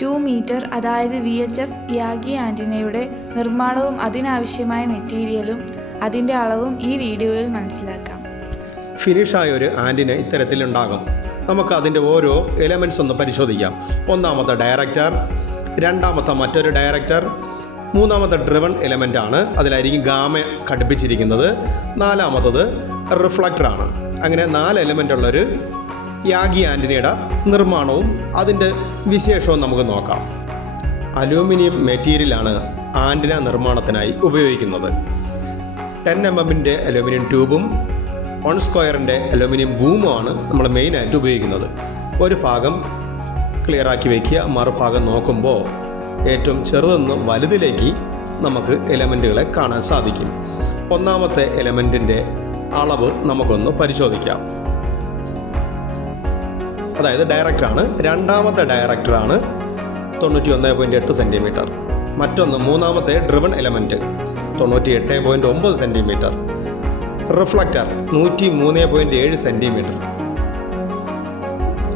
2 metre അതായത് VHF Yagi ആൻറ്റിനയുടെ നിർമ്മാണവും അതിനാവശ്യമായ മെറ്റീരിയലും അതിൻ്റെ അളവും ഈ വീഡിയോയിൽ മനസ്സിലാക്കാം. ഫിനിഷായ ഒരു ആൻറ്റിന ഇത്തരത്തിലുണ്ടാകും. നമുക്ക് അതിൻ്റെ ഓരോ എലമെൻറ്റ്സ് ഒന്ന് പരിശോധിക്കാം. ഒന്നാമത്തെ ഡയറക്ടർ, രണ്ടാമത്തെ മറ്റൊരു ഡയറക്ടർ, മൂന്നാമത്തെ ഡ്രിവൺ എലമെൻ്റ് ആണ്, അതിലായിരിക്കും ഗാമ ഘടിപ്പിച്ചിരിക്കുന്നത്. നാലാമത്തത് റിഫ്ലക്ടറാണ്. അങ്ങനെ 4 എലമെൻ്റ് ഉള്ളൊരു യാഗി ആൻറ്റിനയുടെ നിർമ്മാണവും അതിൻ്റെ വിശേഷവും നമുക്ക് നോക്കാം. അലൂമിനിയം മെറ്റീരിയലാണ് ആൻറ്റിന നിർമ്മാണത്തിനായി ഉപയോഗിക്കുന്നത്. 10 mm അലൂമിനിയം ട്യൂബും 1 സ്ക്വയറിൻ്റെ അലൂമിനിയം ബൂമുമാണ് നമ്മൾ മെയിനായിട്ട് ഉപയോഗിക്കുന്നത്. ഒരു ഭാഗം ക്ലിയറാക്കി വയ്ക്കുക, മറുഭാഗം നോക്കുമ്പോൾ ഏറ്റവും ചെറുതെന്ന് വലുതിലേക്ക് നമുക്ക് എലമെൻറ്റുകളെ കാണാൻ സാധിക്കും. ഒന്നാമത്തെ എലമെൻറ്റിൻ്റെ അളവ് നമുക്കൊന്ന് പരിശോധിക്കാം. അതായത് ഡയറക്ടറാണ്. രണ്ടാമത്തെ ഡയറക്ടറാണ് 91.8 സെൻറ്റിമീറ്റർ. മറ്റൊന്ന് മൂന്നാമത്തെ driven element 98.9 centimetre. Reflector 103.7 centimetre.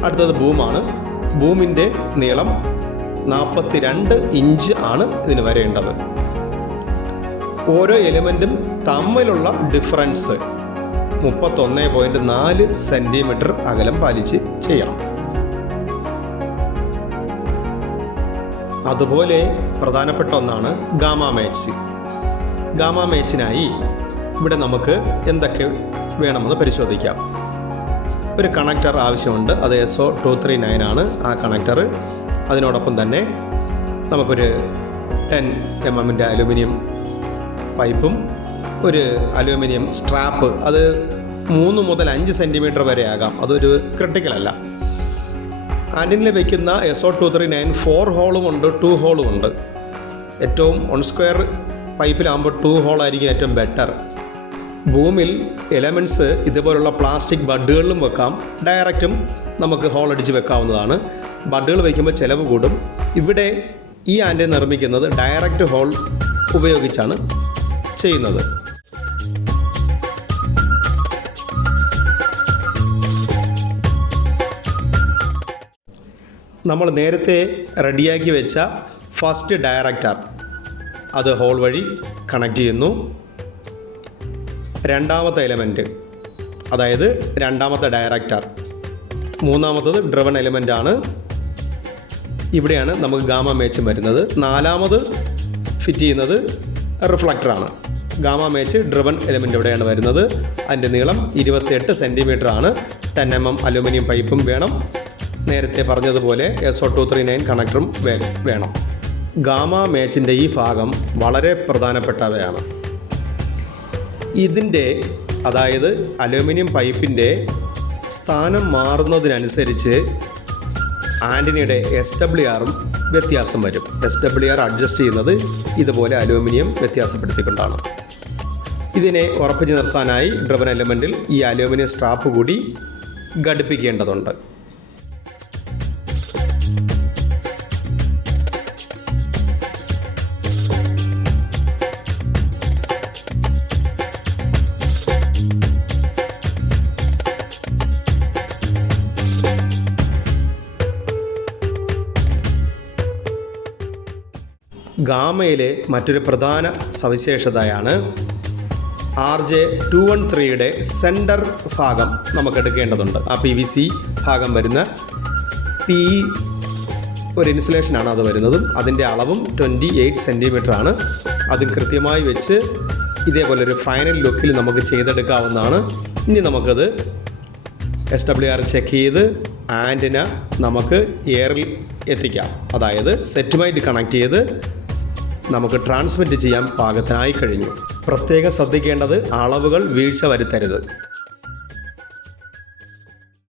അടുത്തത് ബൂമാണ്. ബൂമിൻ്റെ നീളം 42 ഇഞ്ച് ആണ് ഇതിന് വരേണ്ടത്. ഓരോ എലിമെൻറ്റും തമ്മിലുള്ള ഡിഫറൻസ് 31.4 സെൻറ്റിമീറ്റർ അകലം പാലിച്ച് ചെയ്യണം. അതുപോലെ പ്രധാനപ്പെട്ട ഒന്നാണ് ഗാമ മാച്ച്. ഗാമ മാച്ചിനായി ഇവിടെ നമുക്ക് എന്തൊക്കെ വേണമെന്ന് പരിശോധിക്കാം. ഒരു കണക്ടർ ആവശ്യമുണ്ട്. അത് SO239 ആണ് ആ കണക്ടർ. അതിനോടൊപ്പം തന്നെ നമുക്കൊരു 10 mm അലുമിനിയം പൈപ്പും ഒരു അലുമിനിയം സ്ട്രാപ്പ്, അത് 3 മുതൽ 5 സെൻറ്റിമീറ്റർ വരെ ആകാം. അതൊരു ക്രിട്ടിക്കലല്ല. ആൻറ്റിനിൽ വയ്ക്കുന്ന SO239 4 ഹോളും ഉണ്ട്, 2 ഹോളും ഉണ്ട്. ഏറ്റവും 1 സ്ക്വയർ പൈപ്പിലാകുമ്പോൾ 2 ഹോളായിരിക്കും ഏറ്റവും ബെറ്റർ. ഭൂമിയിൽ എലമെൻറ്റ്സ് ഇതുപോലുള്ള പ്ലാസ്റ്റിക് ബഡുകളിലും വെക്കാം, ഡയറക്റ്റും നമുക്ക് ഹോൾ അടിച്ച് വെക്കാവുന്നതാണ്. ബഡുകൾ വയ്ക്കുമ്പോൾ ചിലവ് കൂടും. ഇവിടെ ഈ ആൻറ്റിന നിർമ്മിക്കുന്നത് ഡയറക്റ്റ് ഹോൾ ഉപയോഗിച്ചാണ് ചെയ്യുന്നത്. നമ്മൾ നേരത്തെ റെഡിയാക്കി വെച്ച ഫസ്റ്റ് ഡയറക്ടർ അത് ഹോൾ വഴി കണക്ട് ചെയ്യുന്നു. രണ്ടാമത്തെ എലമെൻറ്റ് അതായത് രണ്ടാമത്തെ ഡയറക്ടർ, മൂന്നാമത്തത് ഡ്രിവൺ എലമെൻ്റ് ആണ്. ഇവിടെയാണ് നമുക്ക് ഗാമ മേച്ചും വരുന്നത്. നാലാമത് ഫിറ്റ് ചെയ്യുന്നത് റിഫ്ലക്ടറാണ്. ഗാമ മേച്ച് ഡ്രിവൺ എലമെൻ്റ് ഇവിടെയാണ് വരുന്നത്. അതിൻ്റെ നീളം 28 സെൻറ്റിമീറ്റർ ആണ്. 10 mm അലുമിനിയം പൈപ്പും വേണം. നേരത്തെ പറഞ്ഞതുപോലെ SO239 കണക്ടറും വേണം. ഗാമ മേച്ചിൻ്റെ ഈ ഭാഗം വളരെ പ്രധാനപ്പെട്ടവയാണ്. ഇതിൻ്റെ അതായത് അലുമിനിയം പൈപ്പിൻ്റെ സ്ഥാനം മാറുന്നതിനനുസരിച്ച് ആൻറ്റിനയുടെ SWRഉം വ്യത്യാസം വരും. SWR അഡ്ജസ്റ്റ് ചെയ്യുന്നത് ഇതുപോലെ അലൂമിനിയം വ്യത്യാസപ്പെടുത്തിക്കൊണ്ടാണ്. ഇതിനെ ഉറപ്പിച്ച് നിർത്താനായി ഡ്രിവൺ എലമെൻറ്റിൽ ഈ അലൂമിനിയം സ്ട്രാപ്പ് കൂടി ഘടിപ്പിക്കേണ്ടതുണ്ട്. ഗാമയിലെ മറ്റൊരു പ്രധാന സവിശേഷതയാണ് RJ213യുടെ സെൻറ്റർ ഭാഗം നമുക്ക് എടുക്കേണ്ടതുണ്ട്. ആ PVC ഭാഗം വരുന്ന ഒരു ഇൻസുലേഷനാണ് അത് വരുന്നതും. അതിൻ്റെ അളവും 28 സെൻറ്റിമീറ്റർ ആണ്. അതും കൃത്യമായി വെച്ച് ഇതേപോലൊരു ഫൈനൽ ലുക്കിൽ നമുക്ക് ചെയ്തെടുക്കാവുന്നതാണ്. ഇനി നമുക്കത് SWR ചെക്ക് ചെയ്ത് ആൻറ്റിന നമുക്ക് എയറിൽ എത്തിക്കാം. അതായത് സെറ്റുമായിട്ട് കണക്ട് ചെയ്ത് നമുക്ക് ട്രാൻസ്മിറ്റ് ചെയ്യാൻ പാകത്തിനായി കഴിഞ്ഞു. പ്രത്യേകം ശ്രദ്ധിക്കേണ്ടത് അളവുകൾ വീഴ്ച വരുത്തരുത്.